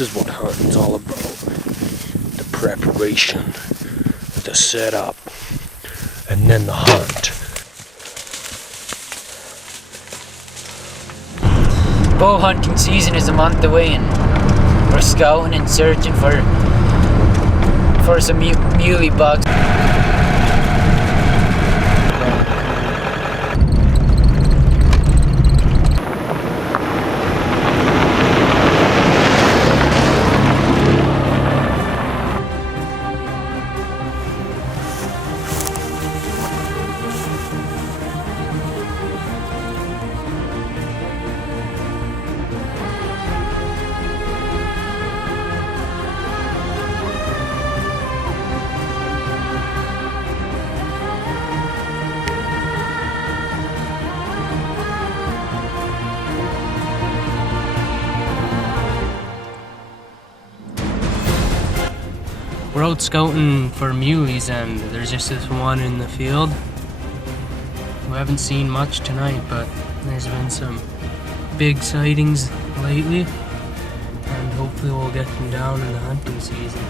This is what hunting's all about. The preparation, the setup, and then the hunt. Bow hunting season is a month away, and we're scouting and searching for some muley bugs. We're out scouting for muleys, and there's just this one in the field. We haven't seen much tonight, but there's been some big sightings lately, and hopefully we'll get them down in the hunting season.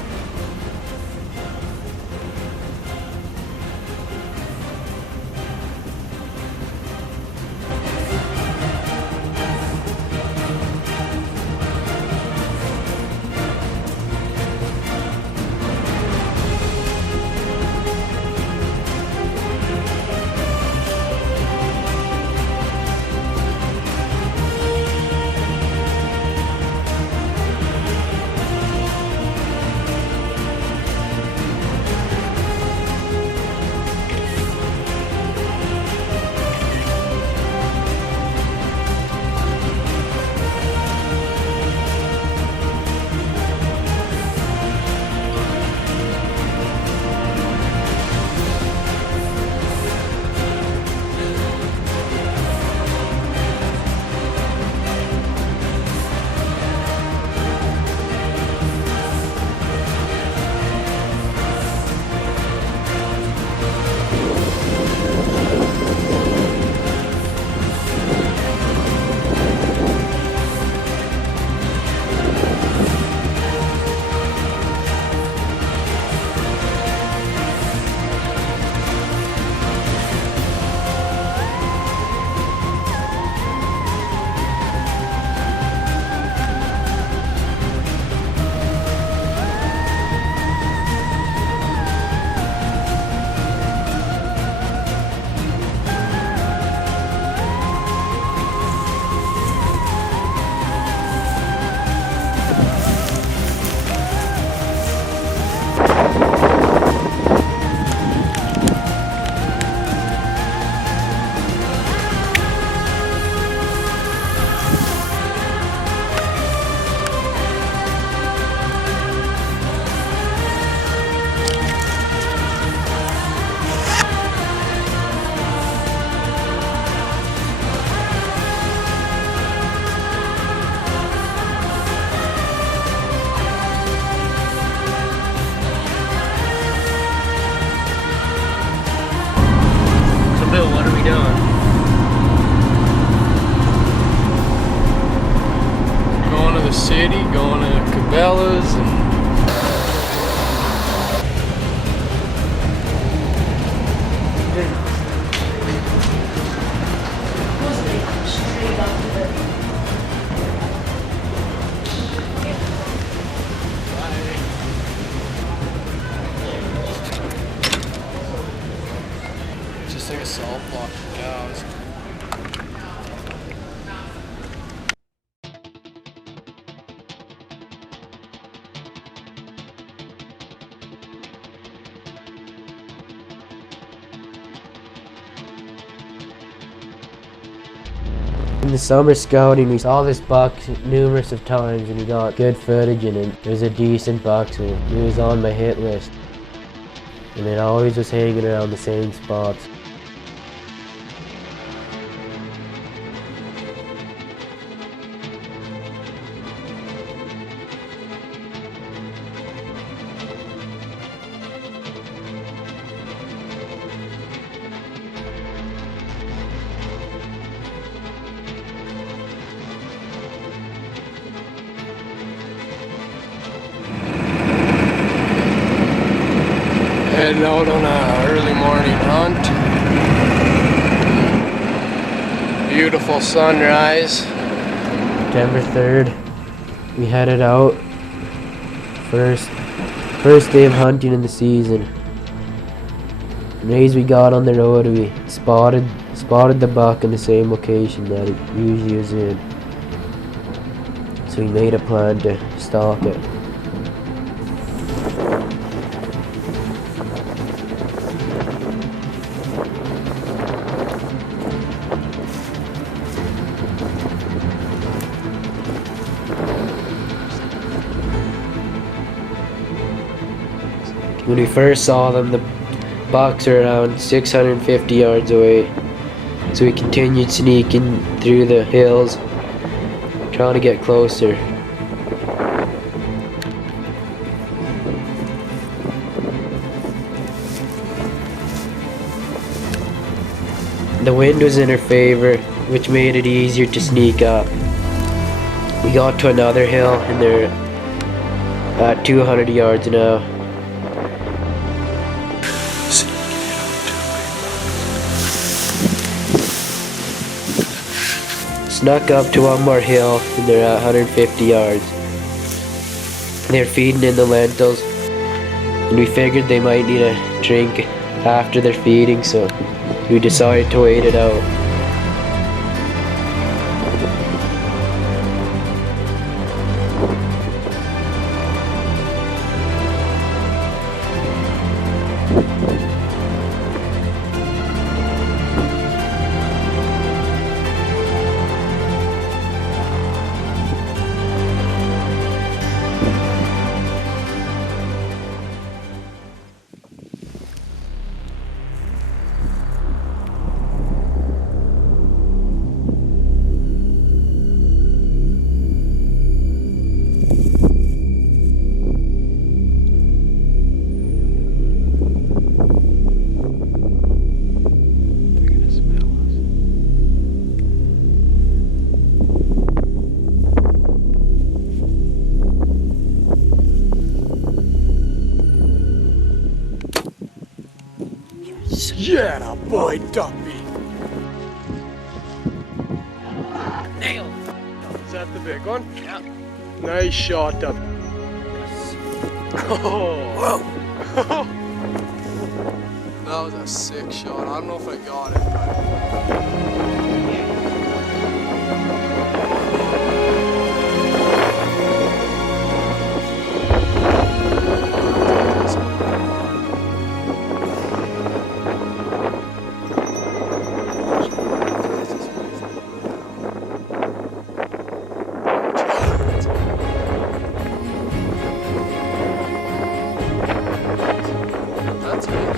What are we doing? Going to the city, going to Cabela's, and just like a salt block for cows. In the summer scouting, we saw this buck numerous of times and we got good footage and it was a decent buck, so he was on my hit list. And it always was hanging around the same spots. heading out on a early morning hunt. Beautiful sunrise. September 3rd, we headed out. First day of hunting in the season. And as we got on the road, we spotted the buck in the same location that it usually is in. So we made a plan to stalk it. When we first saw them, the bucks were around 650 yards away. So we continued sneaking through the hills, trying to get closer. The wind was in our favor, which made it easier to sneak up. We got to another hill and they're at 200 yards now. Snuck up to one more hill and they're at 150 yards. They're feeding in the lentils and we figured they might need a drink after they're feeding, so we decided to wait it out. Yeah, boy, dumpy. Nailed. Is that the big one? Yeah. Nice shot, dumpy. Oh. Whoa. That was a sick shot. I don't know if I got it, but... That's good.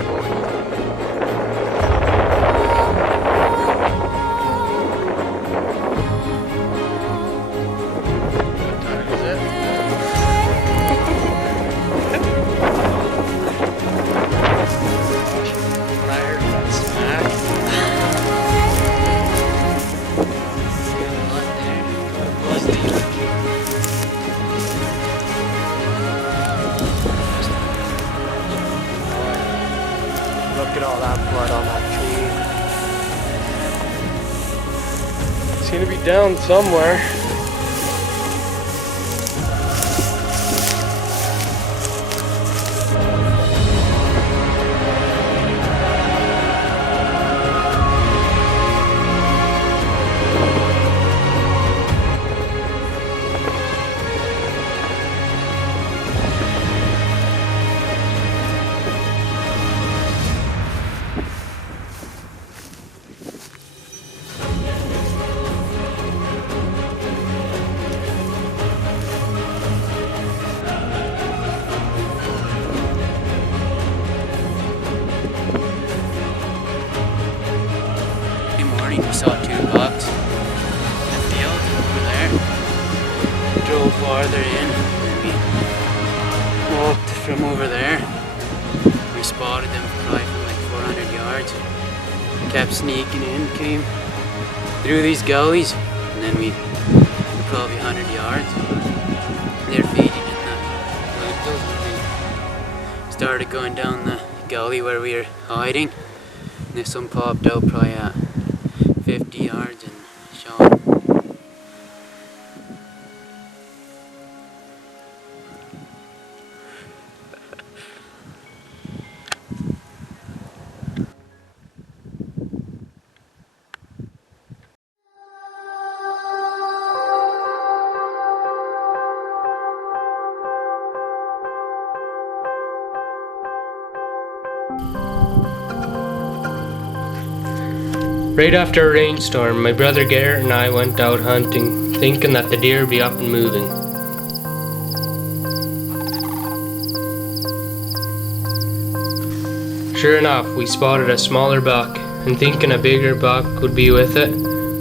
Look at all that blood on that tree. It's gonna be down somewhere. We saw two bucks in the field over there. Drove farther in and we walked from over there. We spotted them probably from like 400 yards. Kept sneaking in, came through these gullies, and then we were probably 100 yards. They're feeding in the lentils and we started going down the gully where we were hiding. And this one popped out probably at 50 yards and shot. Right after a rainstorm, my brother Garrett and I went out hunting, thinking that the deer would be up and moving. Sure enough, we spotted a smaller buck, and thinking a bigger buck would be with it,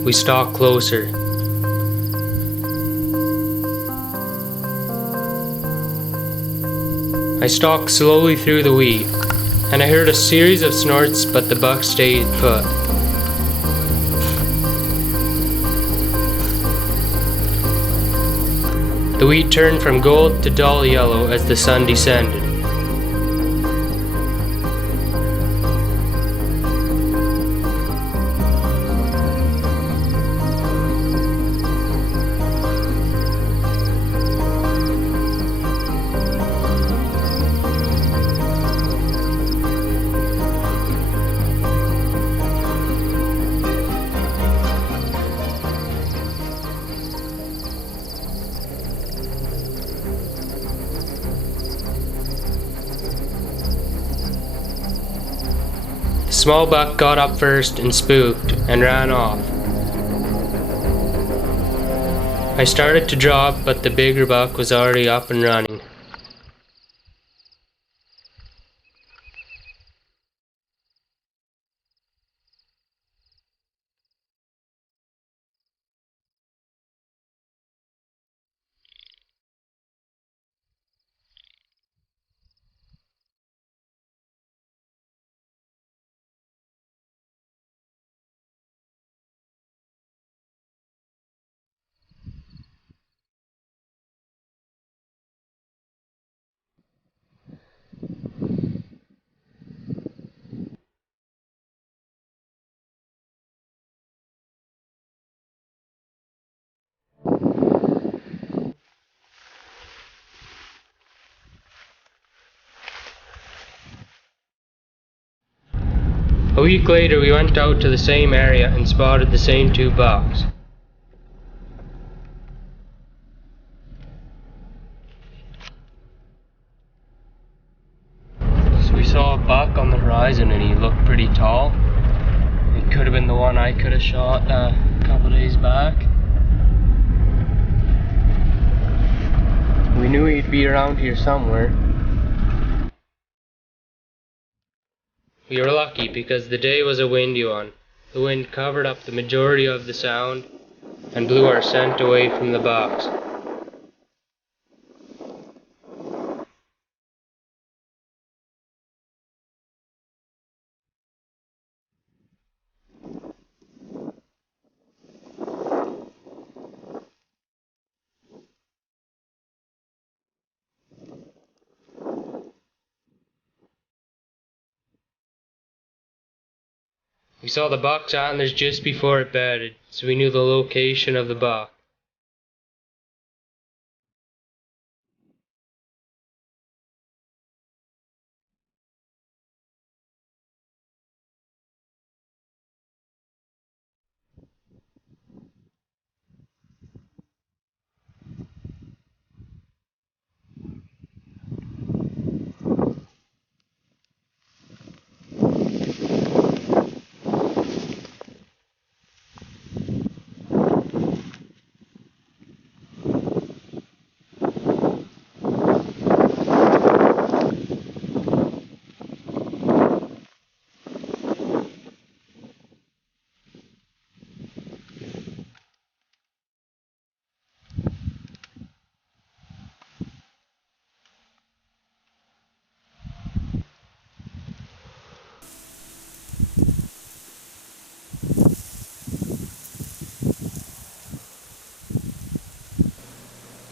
we stalked closer. I stalked slowly through the wheat, and I heard a series of snorts, but the buck stayed put. The wheat turned from gold to dull yellow as the sun descended. The small buck got up first and spooked and ran off. I started to drop, but the bigger buck was already up and running. A week later, we went out to the same area and spotted the same two bucks. So we saw a buck on the horizon and he looked pretty tall. It could have been the one I could have shot a couple days back. We knew he'd be around here somewhere. We were lucky because the day was a windy one. The wind covered up the majority of the sound and blew our scent away from the bucks. We saw the buck's antlers just before it bedded, so we knew the location of the buck.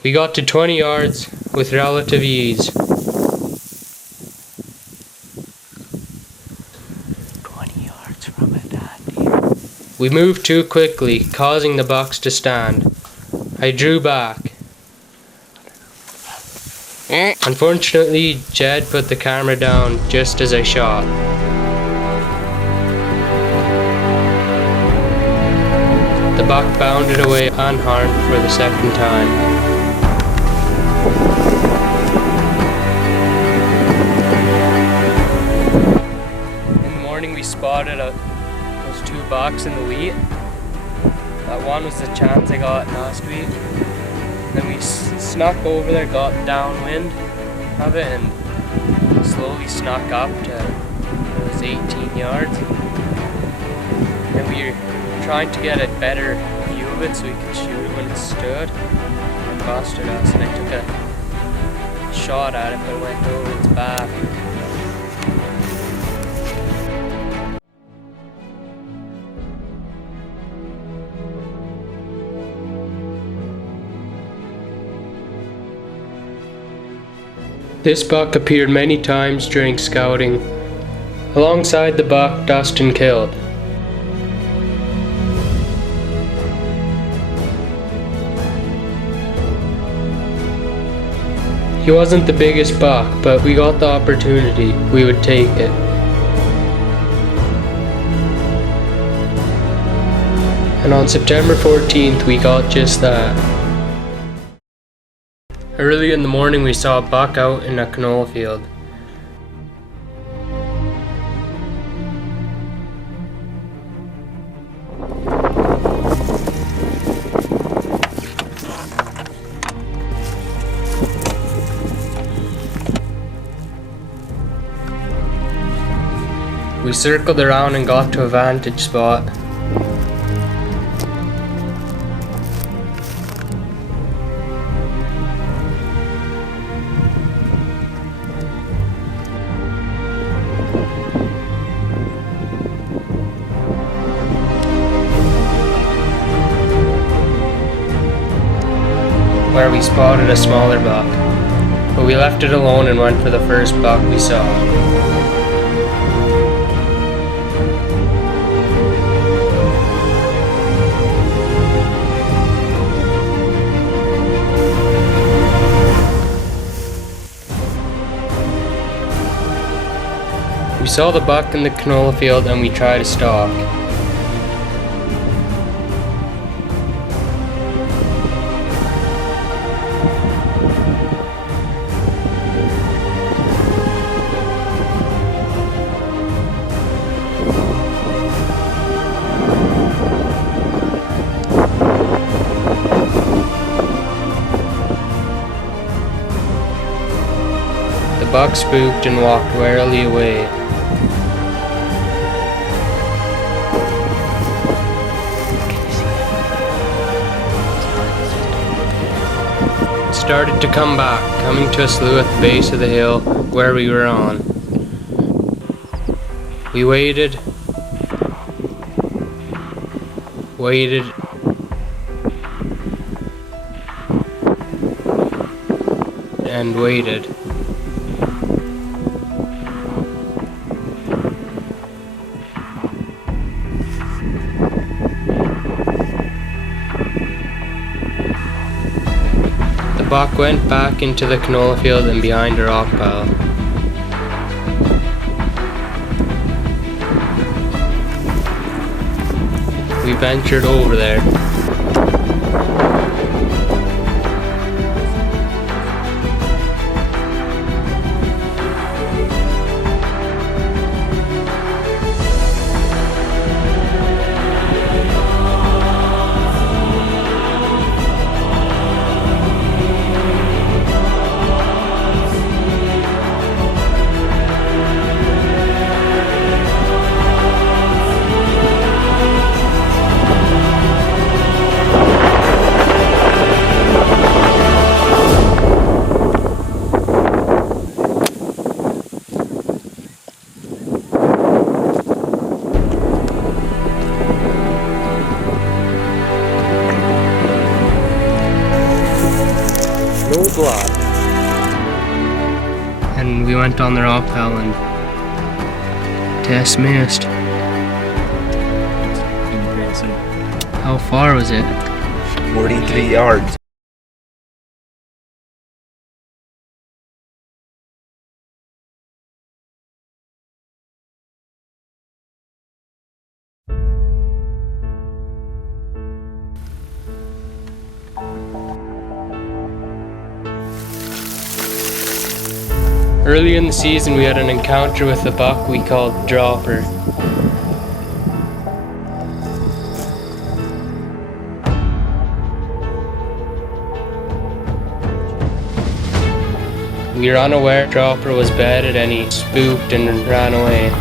We got to 20 yards with relative ease. We moved too quickly, causing the box to stand. I drew back. Unfortunately, Jed put the camera down just as I shot. The buck bounded away unharmed for the second time. In the morning we spotted those 2 bucks in the wheat. That one was the chance I got last week. Then we snuck over there, got downwind of it, and slowly snuck up to those 18 yards. And we were trying to get a better view of it so we could shoot it when it stood. It busted us, and I took a shot at it, but it went over its back. This buck appeared many times during scouting, alongside the buck Dustin killed. He wasn't the biggest buck, but we got the opportunity, we would take it. And on September 14th, we got just that. Early in the morning we saw a buck out in a canola field. We circled around and got to a vantage spot. Where we spotted a smaller buck, but we left it alone and went for the first buck we saw. We saw the buck in the canola field and we tried to stalk. The buck spooked and walked warily away. It started to come back, coming to a slough at the base of the hill where we were on. We waited, and waited. The buck went back into the canola field and behind a rock pile. We ventured over there. No blood. And we went on the rock pile and Tess missed. crossing. How far was it? 43 yards. Early in the season, we had an encounter with a buck we called Dropper. We were unaware Dropper was bedded and he spooked and ran away.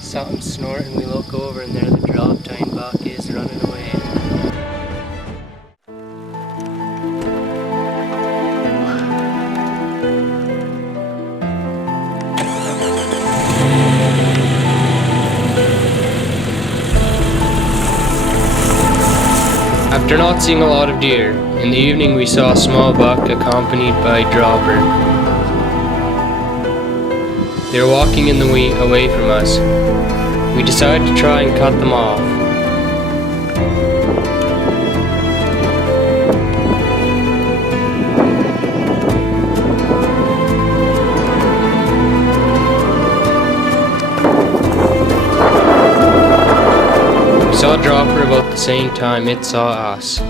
Something snorting, we look over and there the drop time buck is running away. After not seeing a lot of deer, in the evening we saw a small buck accompanied by Dropper. They were walking in the wheat away from us. We decided to try and cut them off. We saw Dropper about the same time it saw us.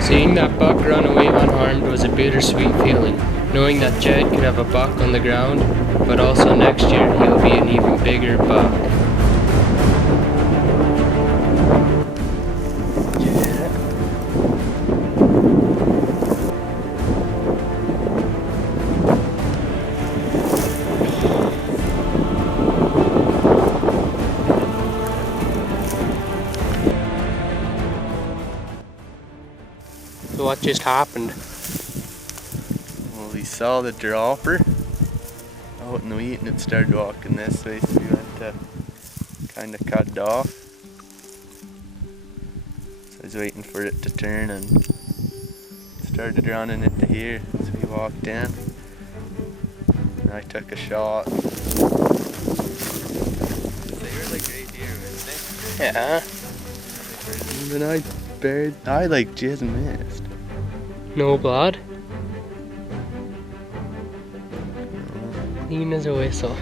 Seeing that buck run away unharmed was a bittersweet feeling, knowing that Jed can have a buck on the ground, but also next year he'll be an even bigger buck. So what just happened? Well, we saw the Dropper out in the wheat and it started walking this way, so we went to kind of cut it off. So I was waiting for it to turn and it started running into here, so we walked in and I took a shot. They were like right here, weren't they? Yeah. And then I like just missed. No blood? Clean as a whistle.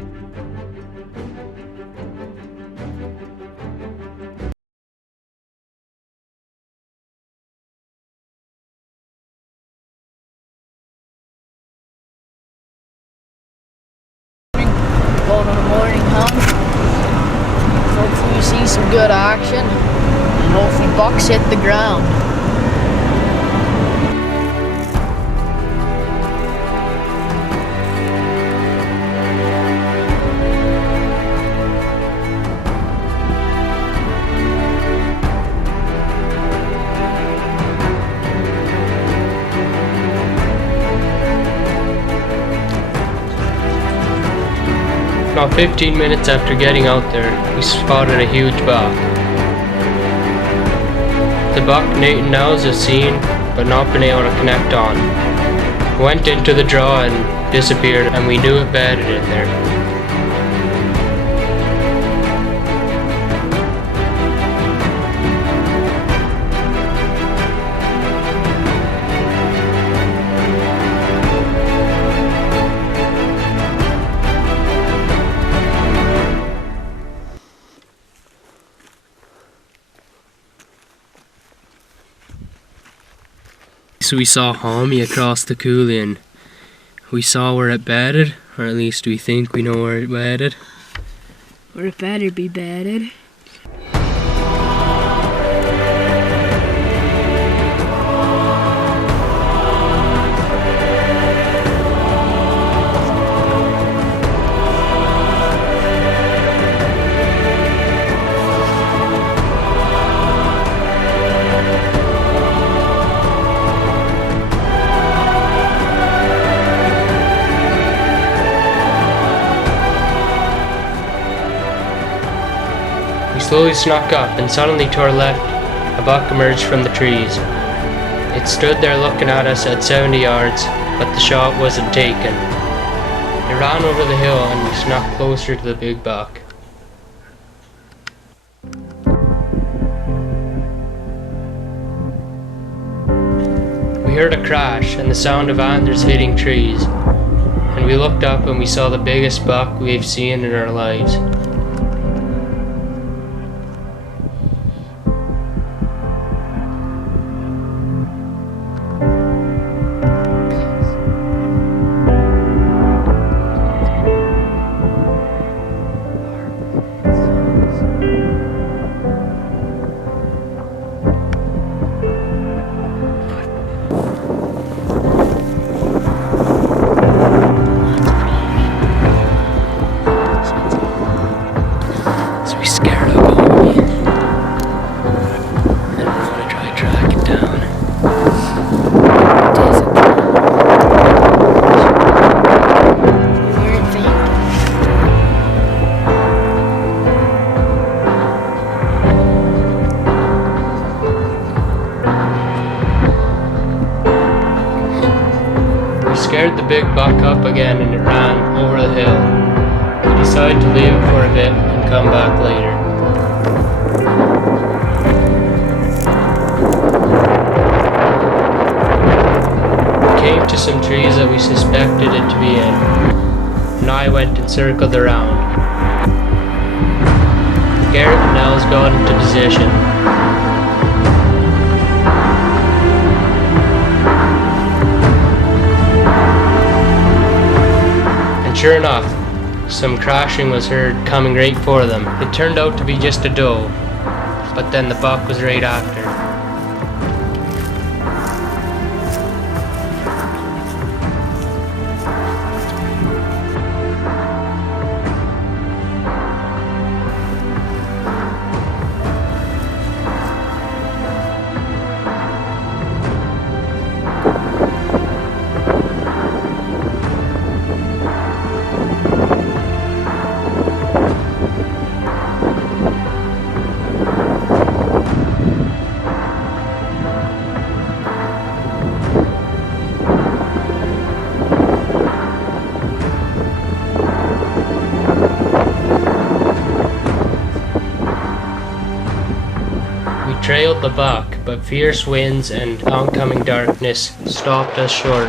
Going on a morning hunt. Hopefully we see some good action and hopefully bucks hit the ground. About 15 minutes after getting out there, we spotted a huge buck. The buck Nathan Nels has seen, but not been able to connect on. Went into the draw and disappeared, and we knew it bedded in there. So we saw homie across the coulee and we saw where it bedded, or at least we think we know where it bedded. Where it better be bedded. We slowly snuck up, and suddenly to our left, a buck emerged from the trees. It stood there looking at us at 70 yards, but the shot wasn't taken. It ran over the hill and we snuck closer to the big buck. We heard a crash and the sound of antlers hitting trees, and we looked up and we saw the biggest buck we've seen in our lives. Scared the big buck up again and it ran over the hill. We decided to leave it for a bit and come back later. We came to some trees that we suspected it to be in, and I went and circled around. Garrett and Nels got into position. Sure enough, some crashing was heard coming right for them. It turned out to be just a doe, but then the buck was right after. Trailed the buck, but fierce winds and oncoming darkness stopped us short.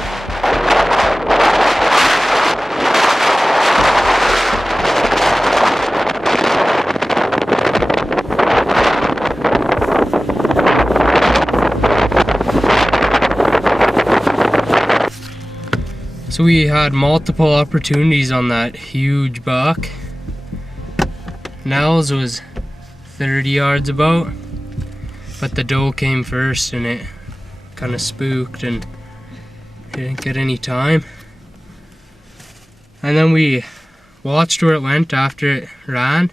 So we had multiple opportunities on that huge buck. Nels was 30 yards about, but the doe came first and it kind of spooked and didn't get any time. And then we watched where it went after it ran,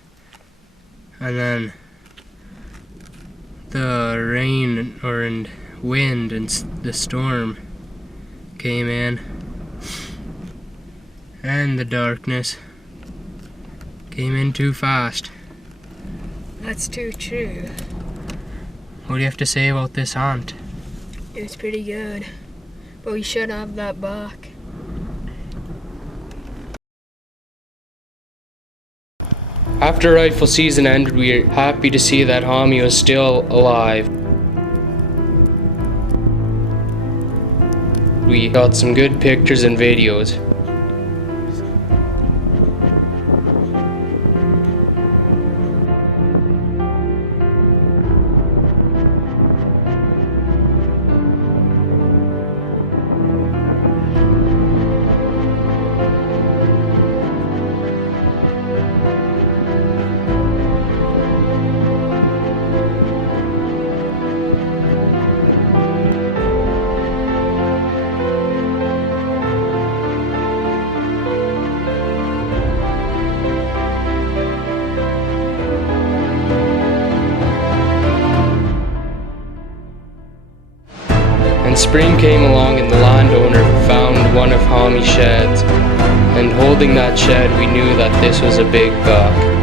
and then the rain and wind and the storm came in, and the darkness came in too fast. That's too true. What do you have to say about this hunt? It was pretty good, but we should have that buck. After rifle season ended, we were happy to see that homie was still alive. We got some good pictures and videos. And spring came along and the landowner found one of Homie's sheds, and holding that shed we knew that this was a big buck.